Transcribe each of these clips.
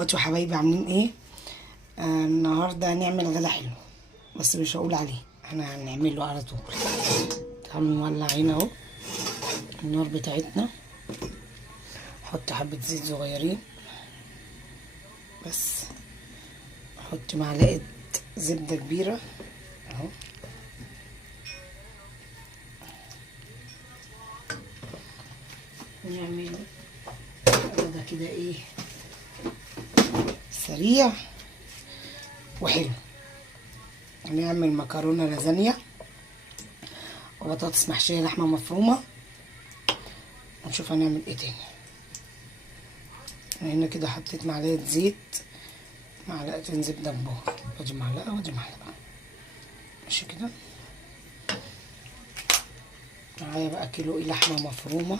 اخواتي وحبايبي عاملين ايه؟ النهارده هنعمل غدا حلو، بس مش هقول عليه، احنا هنعمله على طول. تعالوا نولع هنا اهو النار بتاعتنا. نحط حبه زيت صغيرين بس، نحط معلقه زبده كبيره اهو، ونعمل غدا كده ايه سريع وحلو. هنعمل مكرونه لازانيا وبطاطس محشيه لحمه مفرومه، ونشوف هنعمل ايه تاني. انا هنا كده حطيت معلقه زيت، معلقتين زبده كبار، ادي معلقه وادي معلقه، ماشي كده. معايا بقى كيلو لحمه مفرومه،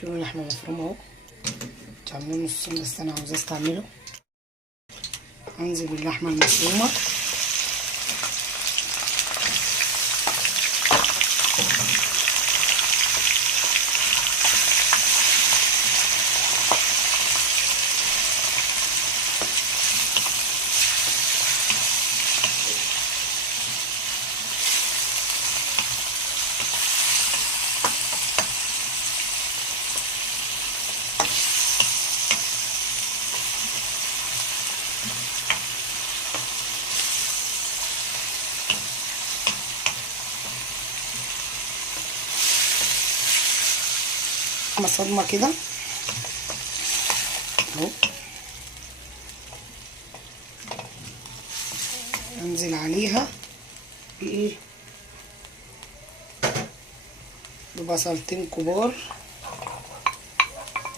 كيلو لحمه مفرومه اهو، تعملوا نصين بس انا عاوزه استعمله. انزل باللحمه المفرومه صدمه كده اهو. انزل عليها بايه، ببصلتين كبار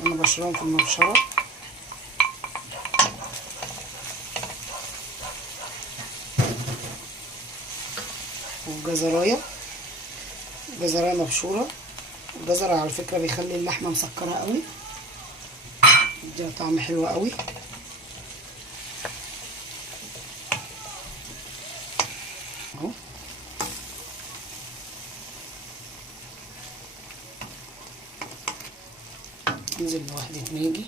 انا بشرهم في المبشره، وجزرايه مبشوره. الجزر على فكره بيخلي اللحمه مسكره قوي، بيديها طعم حلو قوي اهو. انزل بواحده ماجي،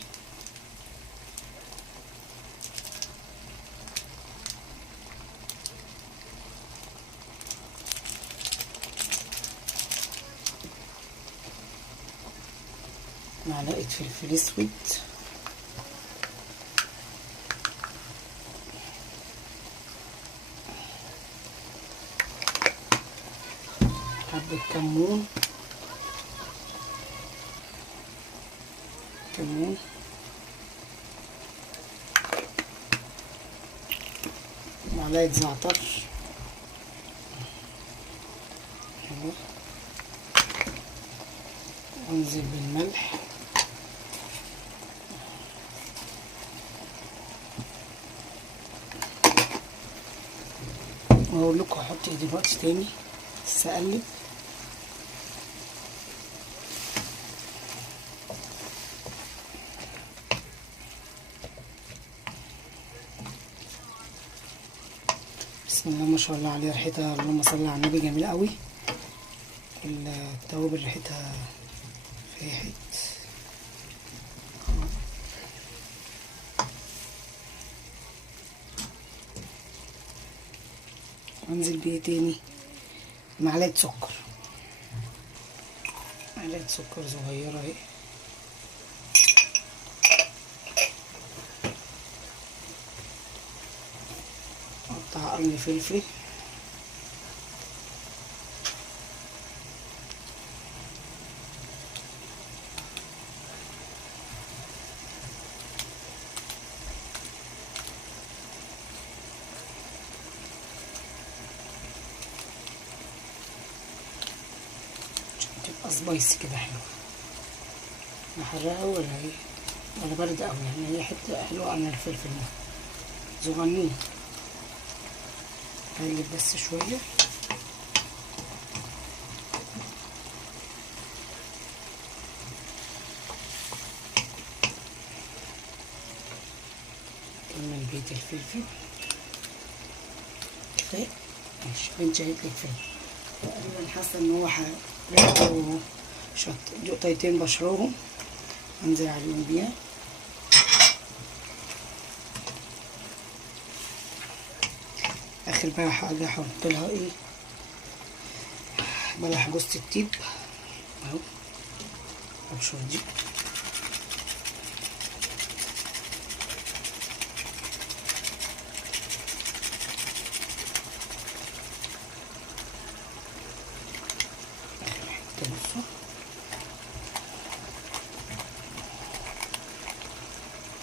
معلقه فلفل اسود، حبه كمون، معلقه زعتر اهو، وانزل بالملح واقول لكم هحط ايه دلوقتي تاني، بس اقلب. بسم الله ما شاء الله عليه، ريحتها اللهم صل على النبي جميله قوي. التوابل ريحتها فاحت. انزل بيه تاني معلقه سكر، صغيره اهي، اقطع قرن فلفل، تبقى سبايسي كده حلوه. لا حراقه ولا ايه ولا بارده قوي، يعني هي حته حلوه عن الفلفل ده صغنون. اقلب بس شويه، كمل بيت الفلفل كفايه. ماشي بنت شايف لك فين تقريبا، حاسه ان هو ريحته نقطتين بشرهم انزل عليهم بيها. اخر بقى حاجه هحط لها ايه، بلح جوز الطيب اهو، ابشر دي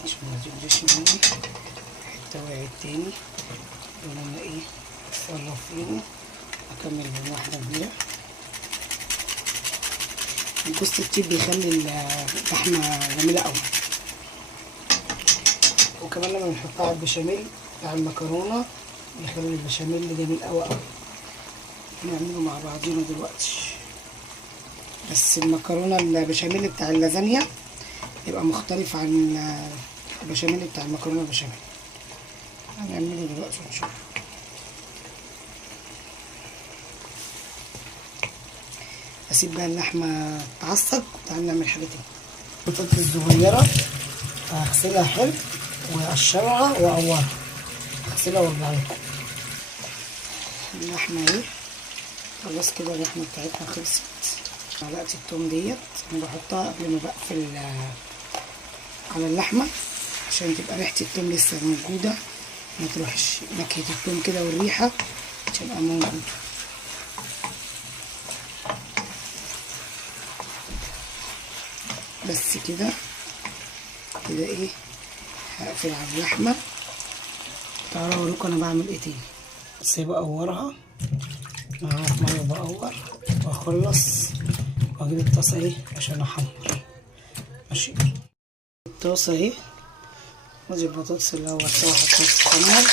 عشان ما تجيش مني. حته وقعت تاني دول انا ايه اتصرف فيهم. اكمل من واحده كبيره. جوز الطيب بيخلي اللحمه جميله قوي، وكمان لما بنحطها على البشاميل بتاع المكرونه بيخلي البشاميل جميل قوي قوي. هنعمله مع بعضينا دلوقتي، بس المكرونه البشاميل بتاع اللازانيا يبقى مختلف عن البشاميل بتاع المكرونه البشاميل. هنعمله دلوقتي ونشوف. اسيب بقى اللحمه تعصج وتعالى نعمل حاجه تاني. البطاطس الصغيره هغسلها حلو واقشرها واقورها، هغسلها وارجع لكم. اللحمه اهي خلاص كده، اللحمه بتاعتنا خلصت. معلقه التوم ديت انا بحطها قبل ما بقفل على اللحمه عشان تبقى ريحه التوم لسه موجوده، ما تروحش نكهه التوم كده والريحه تبقى موجوده. بس كده كده ايه، هقفل على اللحمه. تعالوا اوريكم انا بعمل ايه تاني. بس بقورها معاها في ميه، بقور واخلص واجيب الطاسه اهي عشان احمر. ماشي، الطاسه اهي وادي البطاطس اللي وريتها حطيتها تتحمر.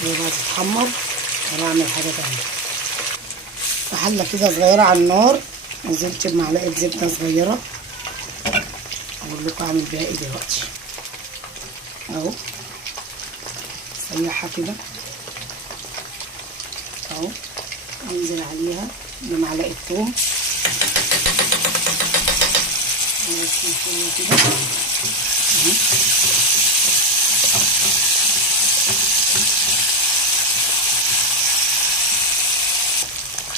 سيبها تتحمر وهنعمل حاجه تانيه. في حله كده صغيره على النار نزلت بمعلقه زبده صغيره، اقول لكم اعمل بيها ايه دلوقتي. اهو سيحها كده اهو، انزل عليها بمعلقه ثوم كده اهو.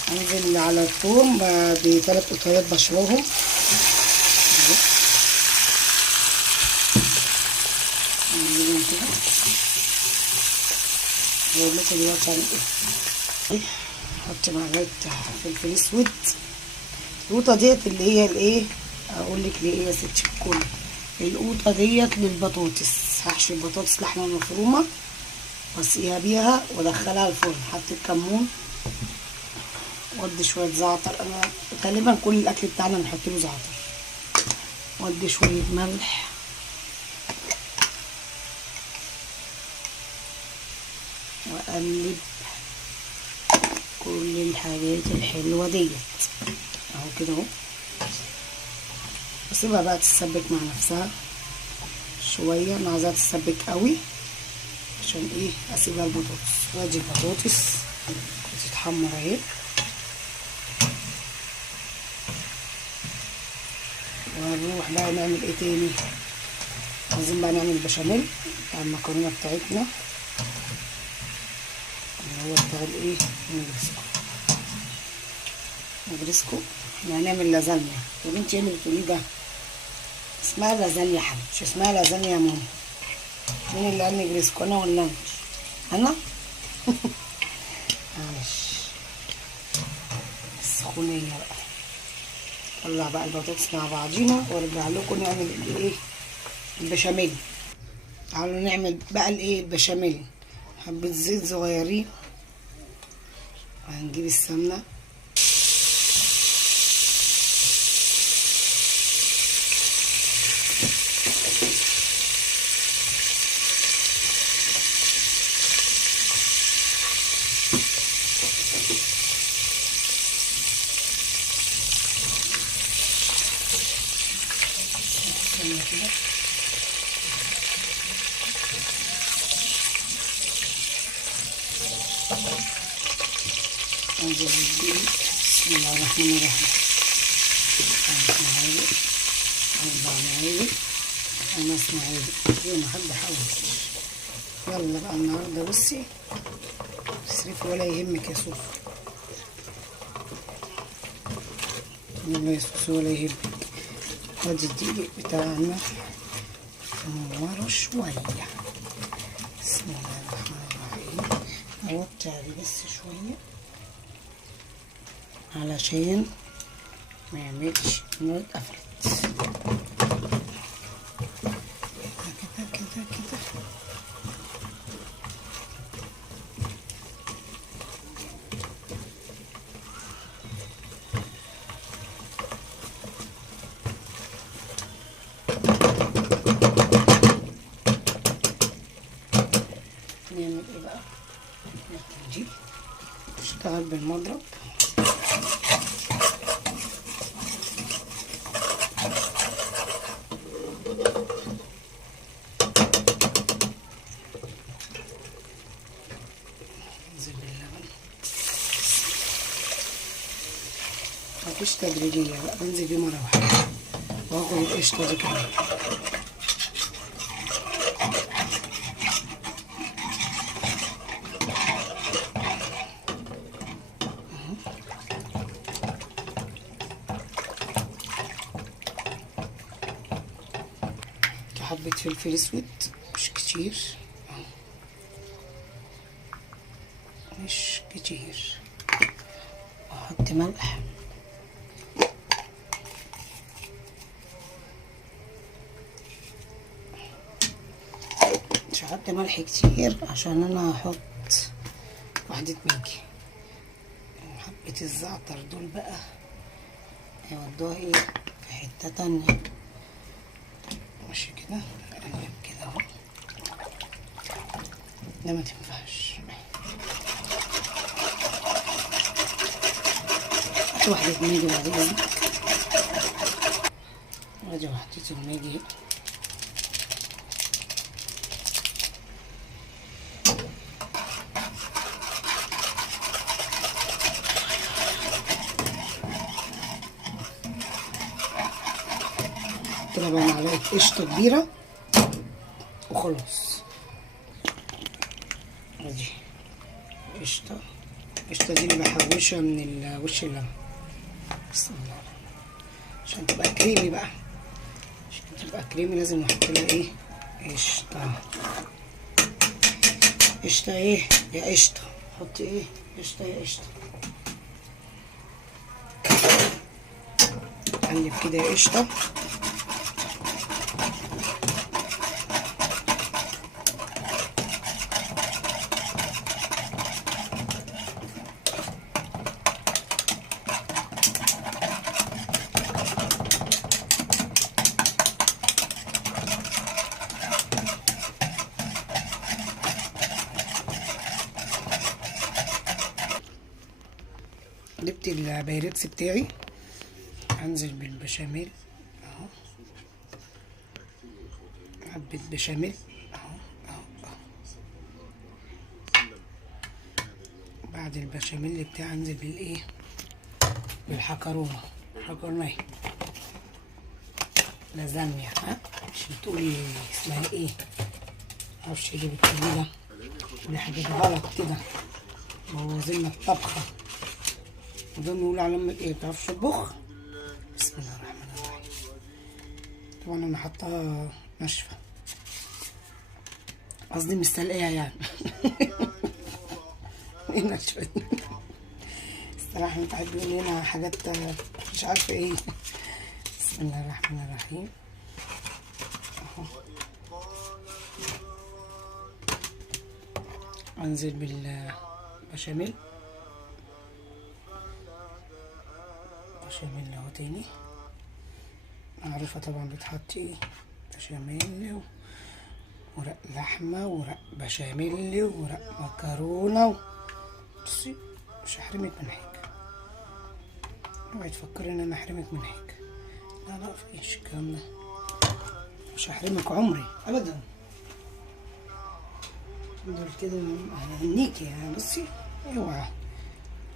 انزل على الثوم بثلاث قطعات بشرهم اهو، انزلهم كده. هقول لكم دلوقتي اعمل ايه. احط معلقه فلفل اسود. القوطه ديت اللي هي الايه، اقول لك ليه يا ستي الكل، القوطه ديت للبطاطس. هحشي البطاطس لحمه مفرومه واسقيها بيها وادخلها الفرن. حطيت كمون وادي شويه زعتر، انا غالبا كل الاكل بتاعنا بنحط له زعتر. وادي شويه ملح واقلب كل الحاجات الحلوه ديت اهو كده اهو. اسيبها بقى تتسبك مع نفسها شويه، انا عايزاها تتسبك قوي عشان ايه اسيبها البطاطس. وادي البطاطس بتتحمر اهي. وهنروح بقى نعمل ايه تاني. عايزين بقى نعمل البشاميل بتاع المكرونه بتاعتنا اللي هو بتاع الايه، نجرسكو. احنا هنعمل لازانيا. يا بنتي ايه اللي بتقوليه ده؟ اسمها لازانيا يا حبيبتي، مش اسمها لازانيا يا ماما. مين اللي قال نجرسكو، انا ولا انت؟ انا معلش السخونيه بقى. نطلع بقى البطاطس مع بعضينا وارجع لكم نعمل الايه، البشاميل. تعالوا نعمل بقى الايه، البشاميل. حبه زيت صغيرين، وهنجيب السمنه كده انزل بالدقيق. بسم الله الرحمن الرحيم. 5 معالق، 4 معالق، 5 معالق زي ما حد حاول. يلا بقى النهارده بصي تصرفي ولا يهمك يا صوص. يلا يا صوص ولا يهمك. ادي الدقيق بتاعنا نمره شويه. بسم الله الرحمن الرحيم. اوطي عليه بس شويه علشان ما يعملش نور اتقفلت. كده كده كده. نعمل ايه بقى؟ ناخد دي نشتغل بالمضرب. ننزل باللبن. مفيش تدريجية بقى، بنزل بيه مرة واحدة واخد القشطة دي كمان. حبة فلفل اسود مش كتير، مش كتير، واحط ملح، مش هحط ملح كتير عشان انا هحط واحدة ماجي. حبة الزعتر دول بقى هيودوها ايه في حتة تانية. ماشي كده، اقلب كده اهو. ده ما تنفعش. هات واحدة ماجي بعد اذنك. ادي واحدة الماجي. كده بقى معلقة قشطة كبيرة وخلاص. ادي قشطة. القشطة دي اللي بحوشها من وش اللبن. بسم الله. عشان تبقى كريمي بقى، عشان تبقى كريمي لازم نحط لها ايه؟ قشطة. قشطة ايه يا قشطة؟ حطي ايه؟ قشطة يا قشطة. قلب كده يا قشطة. جبت البايركس بتاعي، هنزل بالبشاميل اهو. حبة بشاميل اهو اهو اهو. بعد البشاميل بتاعي هنزل بالايه؟ بالحكرونة. حكرونة لازانيا، ها مش بتقولي اسمها ايه؟ معرفش ايه اللي بتقولي ده، دي حاجات غلط كده بوظلنا الطبخة. ودول نقول على امك ايه؟ متعرفش تطبخ؟ بسم الله الرحمن الرحيم. طبعا انا حاطاها ناشفة، قصدي مش سلقاها يعني. ايه ناشفة دي؟ الصراحة انت قاعد بيقول لنا حاجات مش عارفة ايه. بسم الله الرحمن الرحيم. اهو انزل بالبشاميل. بشاميل اهو تاني. معروفة طبعا بتحط ايه؟ بشاميل ورق لحمة ورق بشاميل ورق مكرونة. بصي مش هحرمك من حاجة، اوعي تفكري ان انا احرمك من حاجة. لا لا مفيش الكلام ده، مش هحرمك عمري ابدا. دول كده هنيكي يعني. بصي اوعى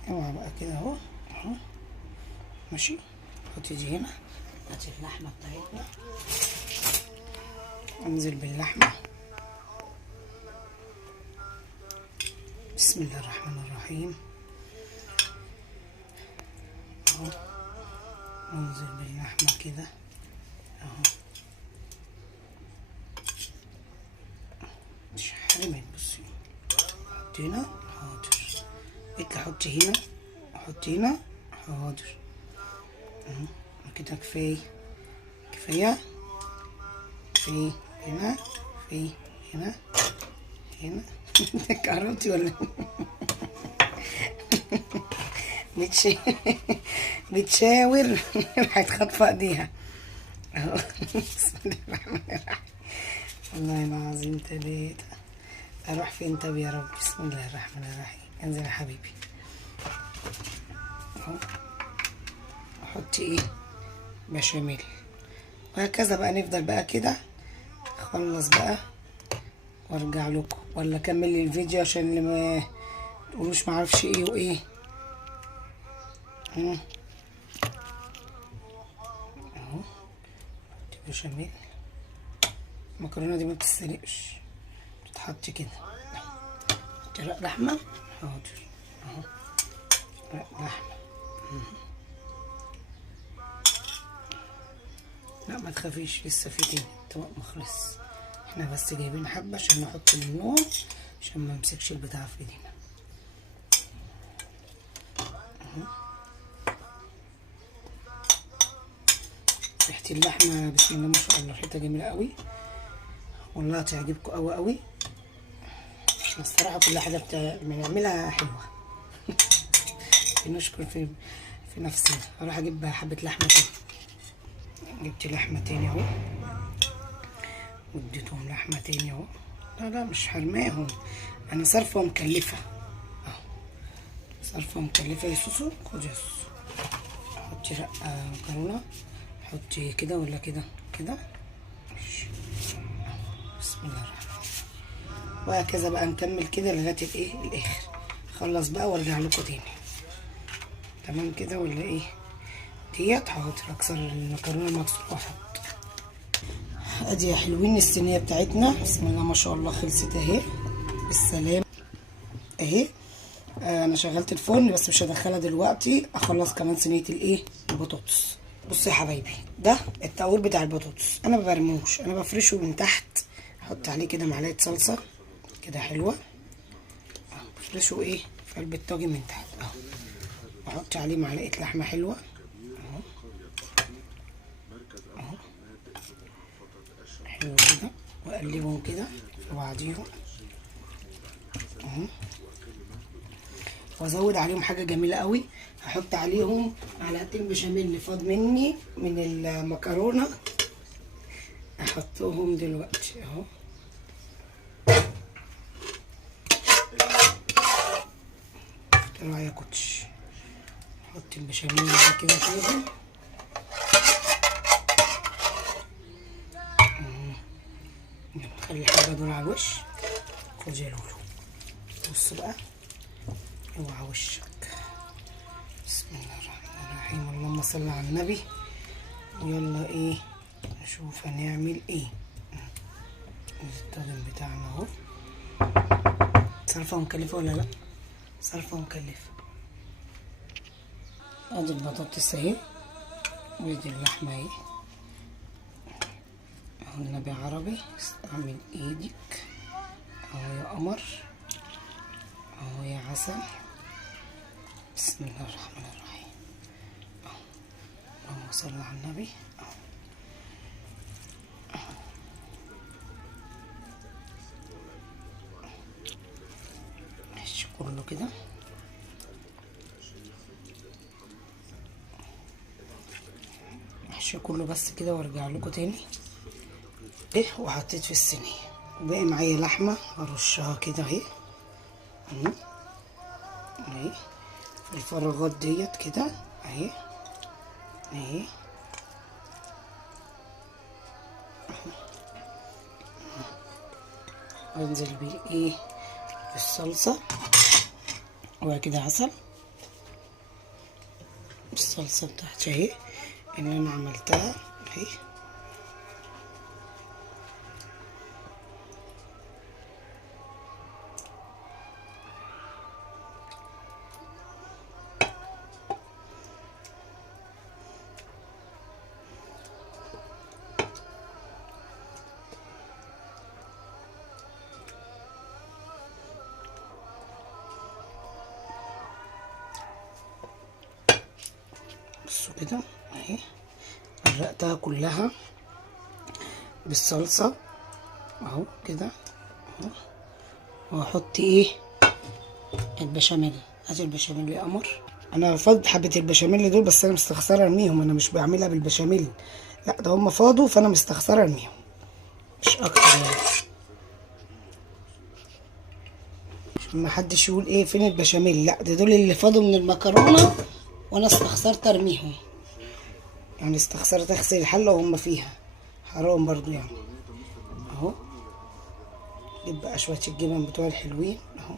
اوعى بقى كده اهو اهو. ماشي. حطي دي هنا. هاتي اللحمه بتاعتنا، انزل باللحمه. بسم الله الرحمن الرحيم اهو. انزل باللحمه كده اهو. مش حرمت. بصي حطي هنا. حاضر. اطلع حطي هنا. حطي هنا. حاضر اهو. كده كفايه. كفايه. في هنا. في هنا. هنا. كهربتي ولا بتشاور. هتخطف ايديها اهو. بسم الله الرحمن الرحيم. والله العظيم تلاتة. اروح فين طب يا رب؟ بسم الله الرحمن الرحيم. انزل يا حبيبي اهو. احطي ايه؟ بشاميل. وهكذا بقى نفضل بقى كده. اخلص بقى وارجع لكم، ولا اكمل لي الفيديو عشان اللي ما تقولوش معرفش ايه وايه. اهو بشاميل. المكرونه دي ما بتتسلقش، بتتحط كده. حطي رق لحمه. حاضر اهو. رق لحمه. لا ما تخافيش، لسه في تاني. الطبق مخلص. احنا بس جايبين حبه عشان نحط منهم، عشان ما امسكش البتاع في ايدينا اهو. ريحه اللحمه بسم الله ما شاء الله، ريحتها جميله قوي والله، هتعجبكم قوي قوي. الصراحه كل حاجه بنعملها حلوه. بنشكر في نفسنا. اروح اجيب حبه لحمه تاني. جبت لحمه تاني اهو، واديتهم لحمه تاني اهو. لا لا مش حرماهم، انا صارفه ومكلفه اهو. صارفه ومكلفه يا سوسو. خدي يا سوسو. حطي رقه مكرونه. حطي كده ولا كده؟ كده ماشي. بسم الله الرحمن الرحيم. وهكذا بقى نكمل كده لغايه الايه الاخر. خلص بقى وارجع لكم تاني. تمام كده ولا ايه؟ ديت حاضر. اكسر المكرونه المكسوره واحط. ادي يا حلوين الصينيه بتاعتنا. بسم الله ما شاء الله خلصت اهي. بالسلام اهي. انا شغلت الفرن بس مش هدخلها دلوقتي. اخلص كمان صينيه الايه البطاطس. بصوا يا حبايبي، ده التقوير بتاع البطاطس. انا ما برموش، انا بفرشه من تحت. احط عليه كده معلقه صلصه كده حلوه. بفرشه ايه في قلب الطاجن من تحت اهو. واحط عليه معلقه لحمه حلوه اهو. اهو حلو كده. واقلبهم كده في بعضيهم اهو. وازود عليهم حاجه جميله قوي. هحط عليهم معلقتين بشاميل فاض مني من المكرونه. احطهم دلوقتي اهو. طلع يا كوتش. احط البشاميل ده كده فيهم. نخلي الحاجه دول على الوش. خد يا لولو. بص بقى. اوعى وشك. بسم الله الرحمن الرحيم. اللهم صل على النبي. ويلا ايه نشوف هنعمل ايه. الطاجن بتاعنا اهو. صرفه مكلفه ولا لا؟ صرفه مكلفه. ادي البطاطس اهي، وادي اللحمه اهي اهو. النبي عربي. استعمل ايدك اهو يا قمر اهو يا عسل. بسم الله الرحمن الرحيم اهو. اللهم صل على النبي اهو. ماشي كله كده. احشي كله بس كده وارجع لكم تاني. ايه وحطيت في الصينيه. وباقي معايا لحمه هرشها كده اهي اهي في الفراغات ديت كده اهي اهي. وانزل بالايه بالصلصه. وبعد كده عسل الصلصة بتاعتي اهي اللي انا عملتها اهي. بصوا كده اهي، غرقتها كلها بالصلصة اهو كده اهو. واحط ايه البشاميل. هاتي البشاميل يا قمر. انا فاض حبه البشاميل دول، بس انا مستخسره ارميهم، انا مش بعملها بالبشاميل، لا ده هم فاضوا فانا مستخسره ارميهم مش اكتر يعني، عشان ما حدش يقول ايه فين البشاميل. لا ده دول اللي فاضوا من المكرونه وانا استخسرت ارميهم، يعني استخسرت اغسل الحله وهم فيها، حرام برضو يعني. اهو نجيب بقى شويه الجبن بتوع الحلوين اهو.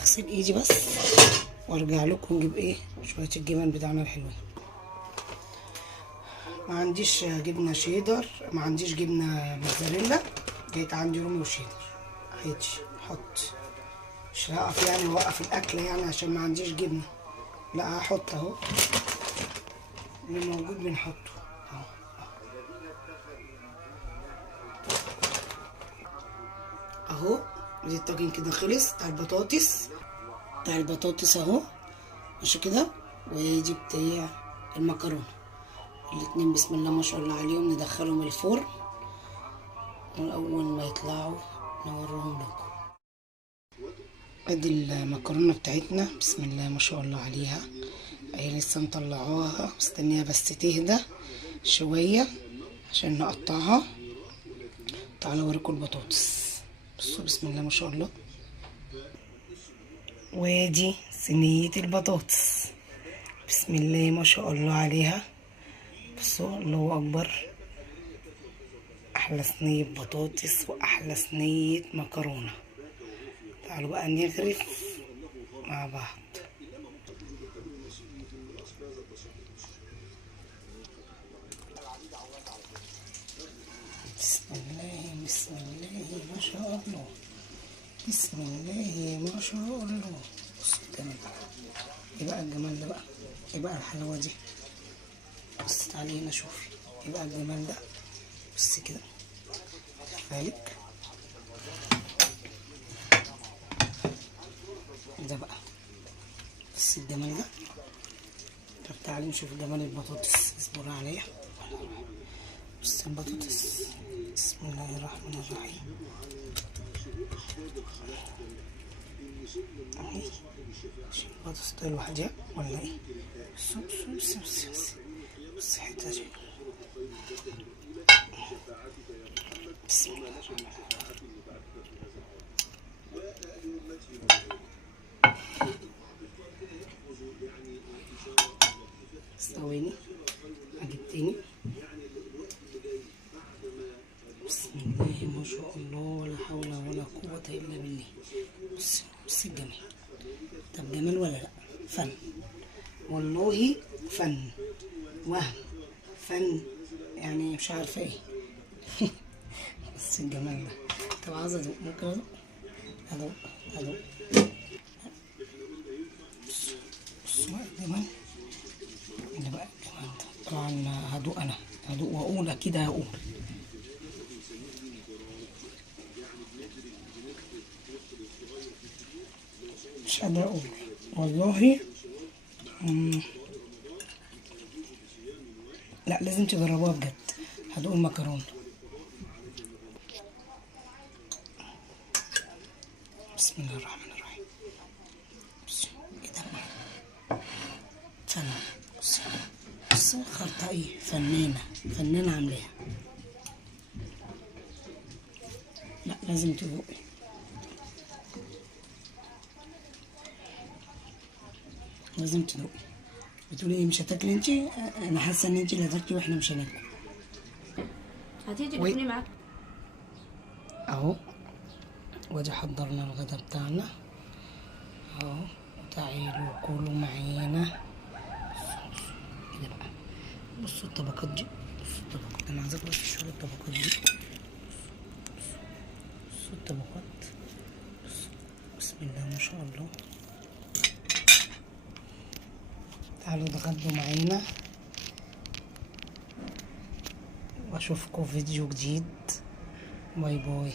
اغسل ايدي بس وارجع لكم نجيب ايه شويه الجبن بتاعنا الحلوين. ما عنديش جبنه شيدر، ما عنديش جبنه موتزاريلا، جيت عندي رومي وشيدر عادي احط. مش هقف يعني اوقف الاكل يعني عشان ما عنديش جبنه، لا هحط اهو اللي موجود بنحطه اهو. اهو دي الطاجن كده خلص بتاع البطاطس، بتاع البطاطس اهو ماشي كده. ودي بتاع المكرونه، الاتنين بسم الله ما شاء الله عليهم. ندخلهم الفرن واول ما يطلعوا نوريهم لكم. ادي المكرونه بتاعتنا بسم الله ما شاء الله عليها اهي، لسه مطلعوها مستنيه بس تهدى شويه عشان نقطعها. تعالوا اوريكم البطاطس. بصوا بسم الله ما شاء الله. ودي صينيه البطاطس بسم الله ما شاء الله عليها. بصوا الله اكبر، احلى صينيه بطاطس واحلى صينيه مكرونه. تعالوا بقى نغرف مع بعض. بسم الله بسم الله ما شاء الله، بسم الله ما شاء الله. بصوا الجمال، ايه بقى الجمال ده بقى، ايه بقى الحلاوه دي. بص تعالي هنا شوفي ايه بقى الجمال ده. بصي كده بالك ده بقى، بصي الجمال ده. طب تعالي نشوف جمال البطاطس، اصبري عليا. بصي البطاطس بسم الله الرحمن الرحيم اهي. البطاطس دي لوحدها ولا ايه؟ بصي بصي بصي بصي بصي حته دي بسم الله الرحمن الرحيم. ثواني اجيب تاني. بسم الله ما شاء الله ولا حول ولا قوة الا بالله. بصي الجمال. طب جمال ولا لا؟ فن والله، فن وهم فن يعني مش عارفه ايه. بصي الجمال ده. طب عايزه ادوق، ممكن ادوق؟ ادوق. بصوا بقى الجمال اللي بقى الجمال ده. طبعا هدوق، انا هدوق واقول اكيد هقول. مش قادرة اقول والله. لا لازم تجربوها بجد. هدوق المكرونة. بسم الله الرحمن الرحيم. بصي ايه ده فن. بصي خرطة ايه، فنانة عاملاها. لا لازم تدوقي. لازم تدوقي. بتقولي ايه مش هتاكلي انتي؟ انا حاسه ان انتي اللي هتاكلي واحنا مش هناكل. هتيجي تاكلي معاك اهو. وادي حضرنا الغدا بتاعنا اهو، تعالوا كلوا معانا. بصوا الطبقات دي، بصوا الطبقات، انا عايزاكم بس تشوفوا الطبقات دي. بصوا الطبقات، بصوا، بسم الله ما شاء الله. تعالوا اتغدوا معانا واشوفكم فيديو جديد. باي باي.